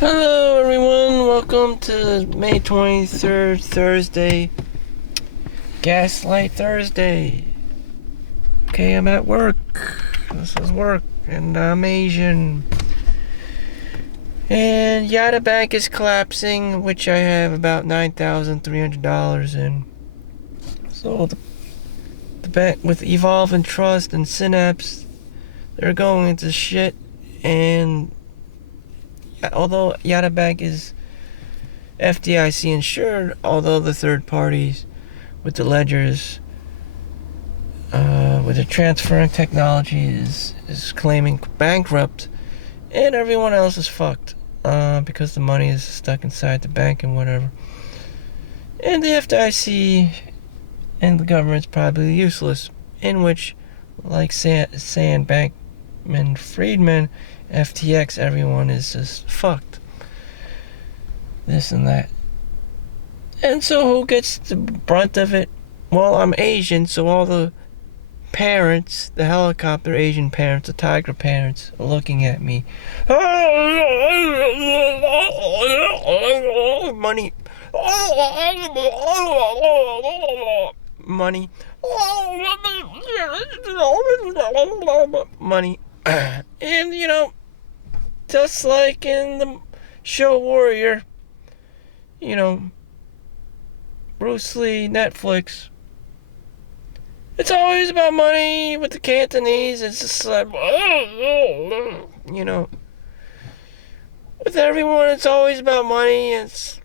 Hello everyone, welcome to May 23rd, Thursday, Gaslight Thursday. Okay, I'm at work. This is work, and I'm Asian. And Yada Bank is collapsing, which I have about $9,300 in. So the bank with Evolve and Trust and Synapse, they're going into shit. And although Yada Bank is FDIC insured, although the third parties with the ledgers, with the transferring technology is claiming bankrupt, and everyone else is fucked because the money is stuck inside the bank and whatever. And the FDIC and the government's probably useless, in which, like Sam Bankman-Friedman, FTX, everyone is just fucked. This and that. And so who gets the brunt of it? Well, I'm Asian, so all the parents, the helicopter Asian parents, the tiger parents, are looking at me. Money. Money. Money. And, just like in the show Warrior, Bruce Lee, Netflix. It's always about money with the Cantonese. It's just like, with everyone, it's always about money. It's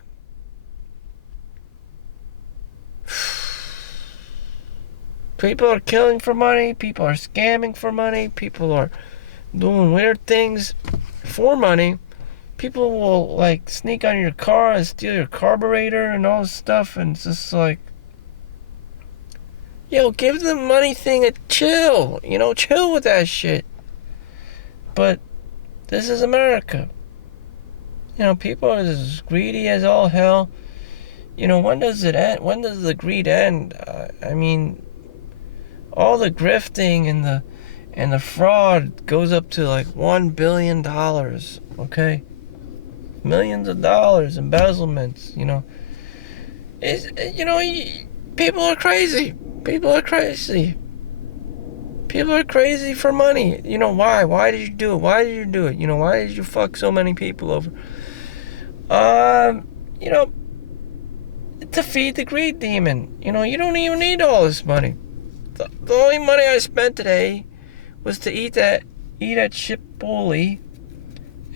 people are killing for money. People are scamming for money. People are doing weird things for money. People will sneak on your car and steal your carburetor and all this stuff, and it's just like, give the money thing a chill. Chill with that shit. But this is America. People are as greedy as all hell. When does it end? When does the greed end? All the grifting and the fraud goes up to $1 billion. Okay. Millions of dollars, embezzlements, people are crazy. People are crazy. People are crazy for money. Why? Why did you do it? Why did you do it? Why did you fuck so many people over? To feed the greed demon. You don't even need all this money. The only money I spent today was to eat at Chipotle.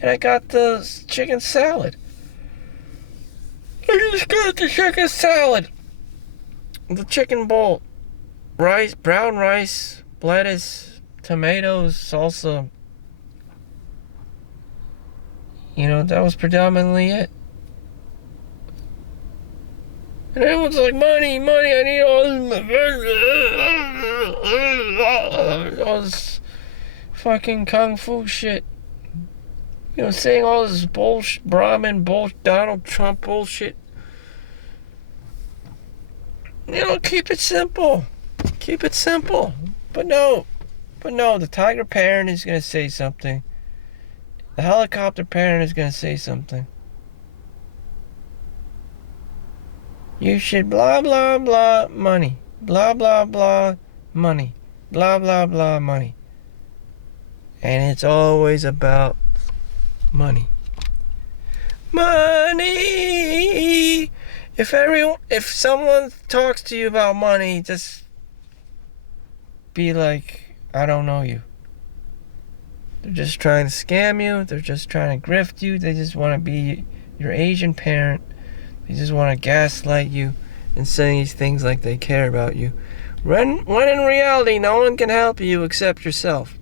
And I got the chicken salad. I just got the chicken salad. The chicken bowl. Rice, brown rice, lettuce, tomatoes, salsa. That was predominantly it. And everyone's like, money, I need all this fucking kung fu shit. Saying all this bullshit, Brahmin bullshit, Donald Trump bullshit. Keep it simple. Keep it simple. But no, the tiger parent is going to say something. The helicopter parent is going to say something. You should blah, blah, blah, money. Blah, blah, blah, money. Blah, blah, blah, money. And it's always about money. Money. If someone talks to you about money, just be like, I don't know you. They're just trying to scam you. They're just trying to grift you. They just want to be your Asian parent. They just want to gaslight you and say these things like they care about you. When in reality, no one can help you except yourself.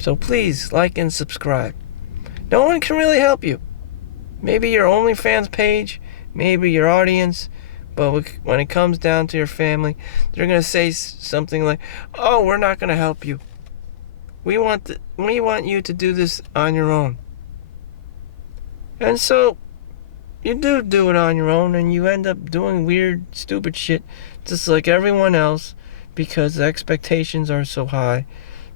So please, like and subscribe. No one can really help you. Maybe your OnlyFans page, maybe your audience, but when it comes down to your family, they're going to say something like, oh, we're not going to help you. We want you to do this on your own. And so, you do it on your own, and you end up doing weird, stupid shit, just like everyone else, because the expectations are so high.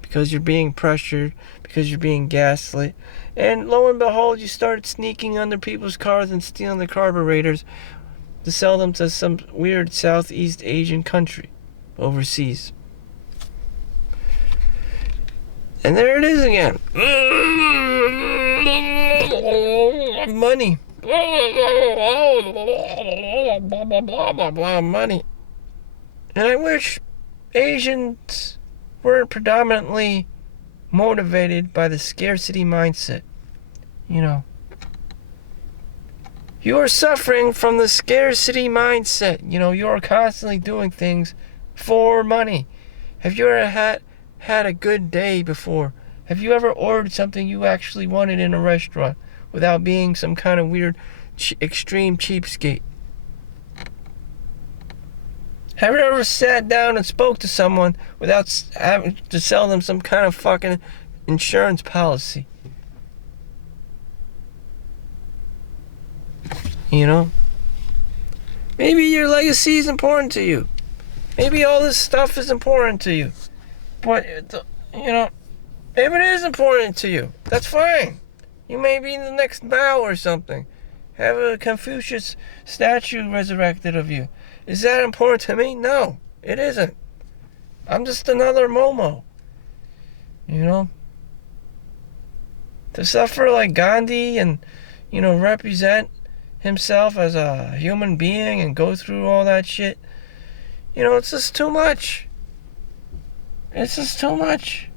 because you're being pressured, because you're being gaslit. And lo and behold, you started sneaking under people's cars and stealing the carburetors to sell them to some weird Southeast Asian country overseas. And there it is again. Money. Money. And I wish Asians were predominantly motivated by the scarcity mindset. You know. You are suffering from the scarcity mindset. You know, you are constantly doing things for money. Have you ever had a good day before? Have you ever ordered something you actually wanted in a restaurant without being some kind of weird, extreme cheapskate? Have you ever sat down and spoke to someone without having to sell them some kind of fucking insurance policy? You know? Maybe your legacy is important to you. Maybe all this stuff is important to you. But, you know, if it is important to you, that's fine. You may be the next Mao or something. Have a Confucius statue resurrected of you. Is that important to me? No, it isn't. I'm just another Momo. You know? To suffer like Gandhi and, you know, represent himself as a human being and go through all that shit, you know, it's just too much. It's just too much.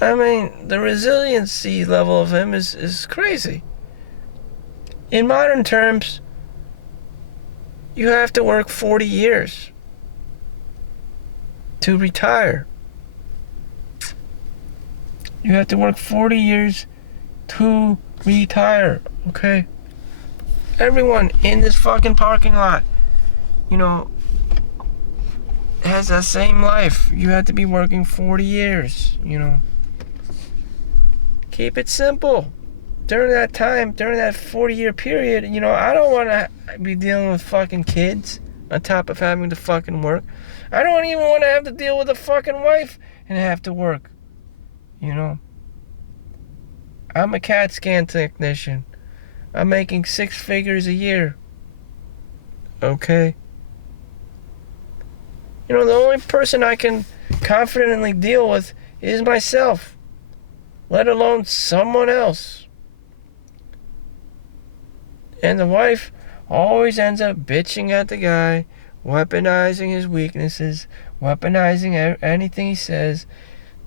I mean, the resiliency level of him is crazy. In modern terms, you have to work 40 years to retire. You have to work 40 years to retire, okay? Everyone in this fucking parking lot, you know, has that same life. You have to be working 40 years, you know. Keep it simple. During that time, during that 40-year period, you know, I don't want to be dealing with fucking kids on top of having to fucking work. I don't even want to have to deal with a fucking wife and have to work, you know. I'm a CAT scan technician. I'm making 6 figures a year. Okay? You know, the only person I can confidently deal with is myself, let alone someone else. And the wife always ends up bitching at the guy, weaponizing his weaknesses, weaponizing anything he says.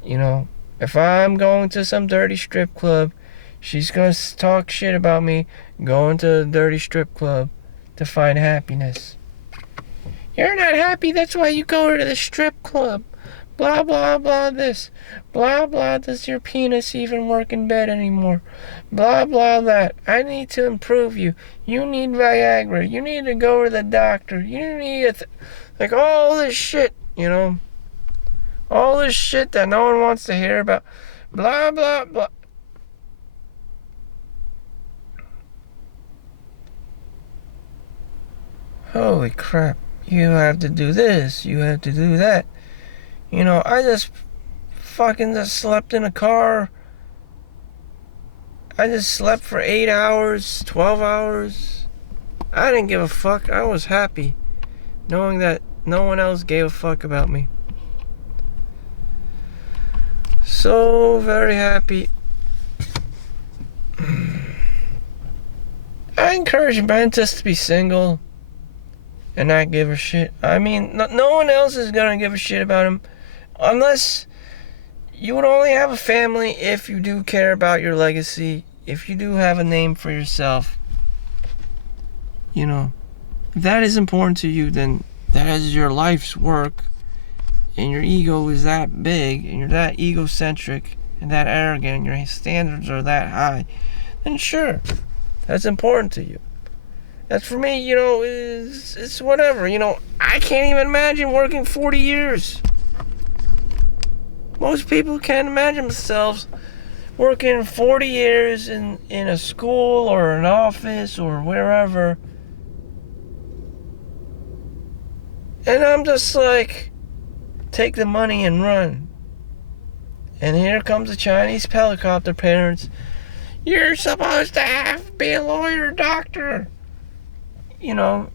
You know, if I'm going to some dirty strip club, she's going to talk shit about me going to the dirty strip club to find happiness. You're not happy, that's why you go to the strip club. Blah, blah, blah this. Blah, blah, does your penis even work in bed anymore? Blah, blah, that. I need to improve you. You need Viagra. You need to go to the doctor. You need like all this shit, you know. All this shit that no one wants to hear about. Blah, blah, blah. Holy crap. You have to do this. You have to do that. You know, I just slept in a car. I just slept for 8 hours, 12 hours. I didn't give a fuck. I was happy knowing that no one else gave a fuck about me. So very happy. I encourage men just to be single and not give a shit. I mean, no one else is gonna give a shit about him. Unless you would only have a family if you do care about your legacy, if you do have a name for yourself. You know, if that is important to you, then that is your life's work, and your ego is that big, and you're that egocentric and that arrogant, and your standards are that high, then sure, that's important to you. As for me, you know, it's whatever. You know, I can't even imagine working 40 years. Most people can't imagine themselves working 40 years in a school or an office or wherever. And I'm just like, take the money and run. And here comes the Chinese helicopter parents. You're supposed to be a lawyer, doctor. You know,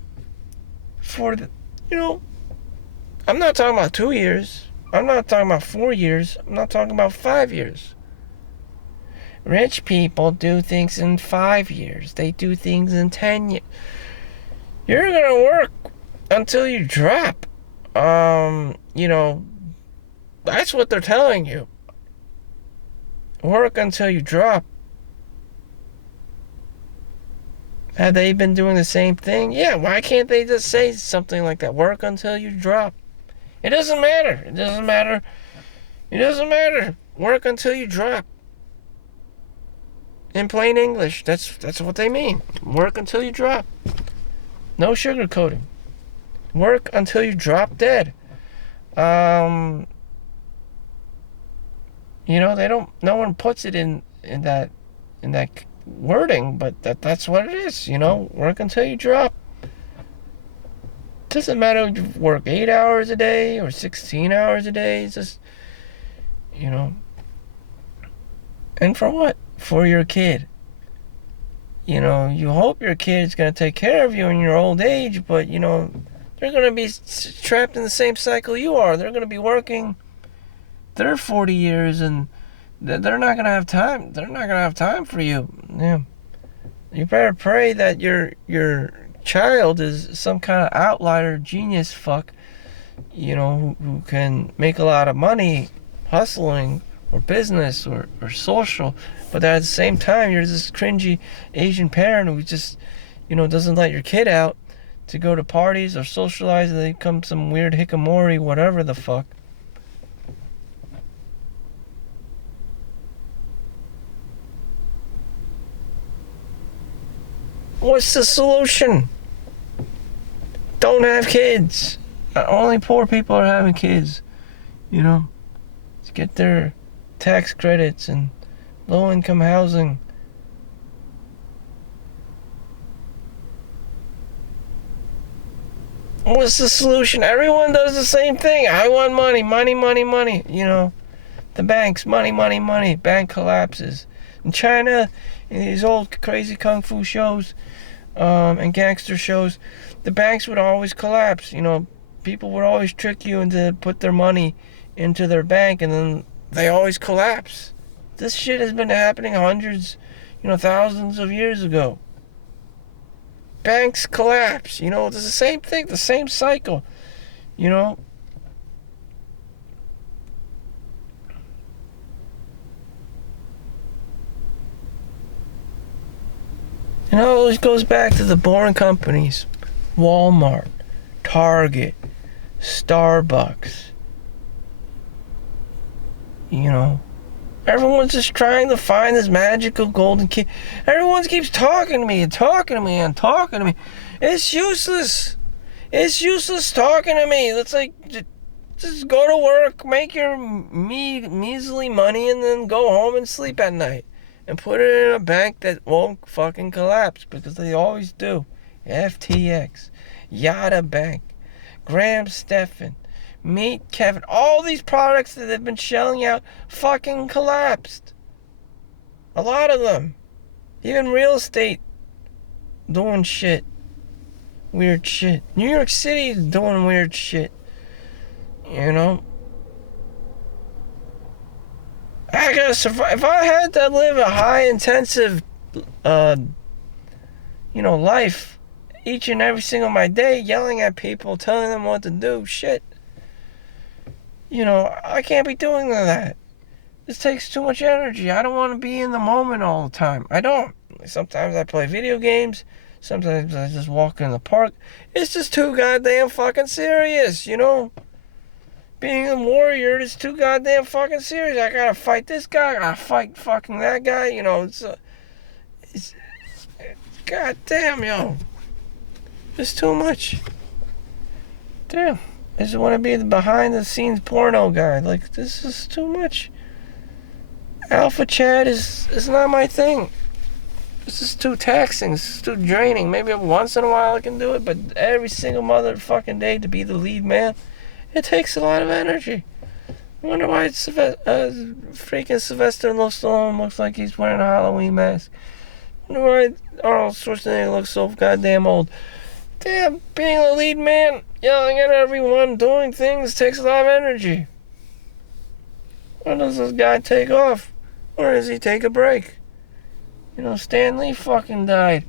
for the, I'm not talking about 2 years. I'm not talking about 4 years. I'm not talking about 5 years. Rich people do things in 5 years. They do things in 10 years. You're gonna work until you drop. That's what they're telling you. Work until you drop. Have they been doing the same thing? Yeah, why can't they just say something like that? Work until you drop. It doesn't matter. It doesn't matter. It doesn't matter. Work until you drop. In plain English, that's what they mean. Work until you drop. No sugarcoating. Work until you drop dead. They don't. No one puts it in that wording, but that's what it is. Work until you drop. Doesn't matter if you work 8 hours a day or 16 hours a day. It's just, and for what? For your kid. You hope your kid's going to take care of you in your old age, but, they're going to be trapped in the same cycle you are. They're going to be working their 40 years, and they're not going to have time. They're not going to have time for you. Yeah. You better pray that your child is some kind of outlier genius fuck, who can make a lot of money hustling or business or social, but at the same time you're this cringy Asian parent who just doesn't let your kid out to go to parties or socialize, and they become some weird hikikomori, whatever the fuck. What's the solution? Don't have kids. Only poor people are having kids, to get their tax credits and low-income housing. What's the solution? Everyone does the same thing. I want money, money, money, money. The banks, money, money, money. Bank collapses. In China, in these old crazy kung fu shows and gangster shows, the banks would always collapse. People would always trick you into put their money into their bank, and then they always collapse. This shit has been happening hundreds, thousands of years ago. Banks collapse. It's the same thing, the same cycle. It always goes back to the boring companies. Walmart, Target, Starbucks. Everyone's just trying to find this magical golden key. Everyone keeps talking to me and talking to me and talking to me. It's useless. It's useless talking to me. It's like, just go to work, make your measly money, and then go home and sleep at night. And put it in a bank that won't fucking collapse, because they always do. FTX, Yada Bank, Graham Stephan, Meet Kevin, all these products that they've been shelling out fucking collapsed. A lot of them. Even real estate doing shit. Weird shit. New York City is doing weird shit. I gotta survive. If I had to live a high intensive life each and every single my day, yelling at people, telling them what to do, shit. I can't be doing that. This takes too much energy. I don't want to be in the moment all the time. I don't. Sometimes I play video games. Sometimes I just walk in the park. It's just too goddamn fucking serious, Being a warrior is too goddamn fucking serious. I gotta fight this guy. I gotta fight fucking that guy. It's goddamn, yo. It's too much. Damn. I just want to be the behind-the-scenes porno guy. Like, this is too much. Alpha chat is not my thing. This is too taxing. This is too draining. Maybe once in a while I can do it, but every single motherfucking day to be the lead man, it takes a lot of energy. I wonder why freaking Sylvester Stallone looks like he's wearing a Halloween mask. I wonder why Arnold Schwarzenegger looks so goddamn old. Damn, being the lead man, yelling at everyone, doing things takes a lot of energy. When does this guy take off? Or does he take a break? You know, Stan Lee fucking died,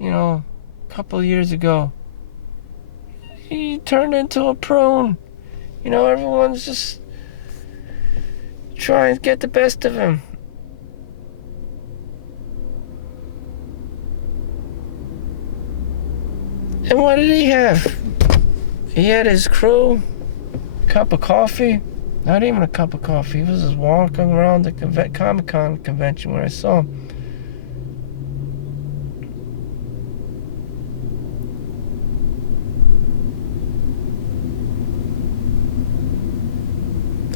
a couple of years ago. He turned into a prune. Everyone's just trying to get the best of him. And what did he have? He had his crew, a cup of coffee. Not even a cup of coffee. He was just walking around the Comic-Con convention where I saw him.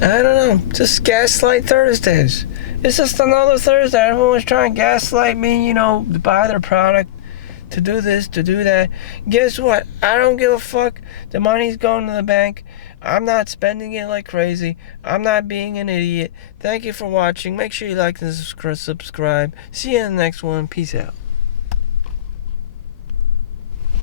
I don't know. Just gaslight Thursdays. It's just another Thursday. Everyone's trying to gaslight me, to buy their product, to do this, to do that. Guess what? I don't give a fuck. The money's going to the bank. I'm not spending it like crazy. I'm not being an idiot. Thank you for watching. Make sure you like and subscribe. See you in the next one. Peace out.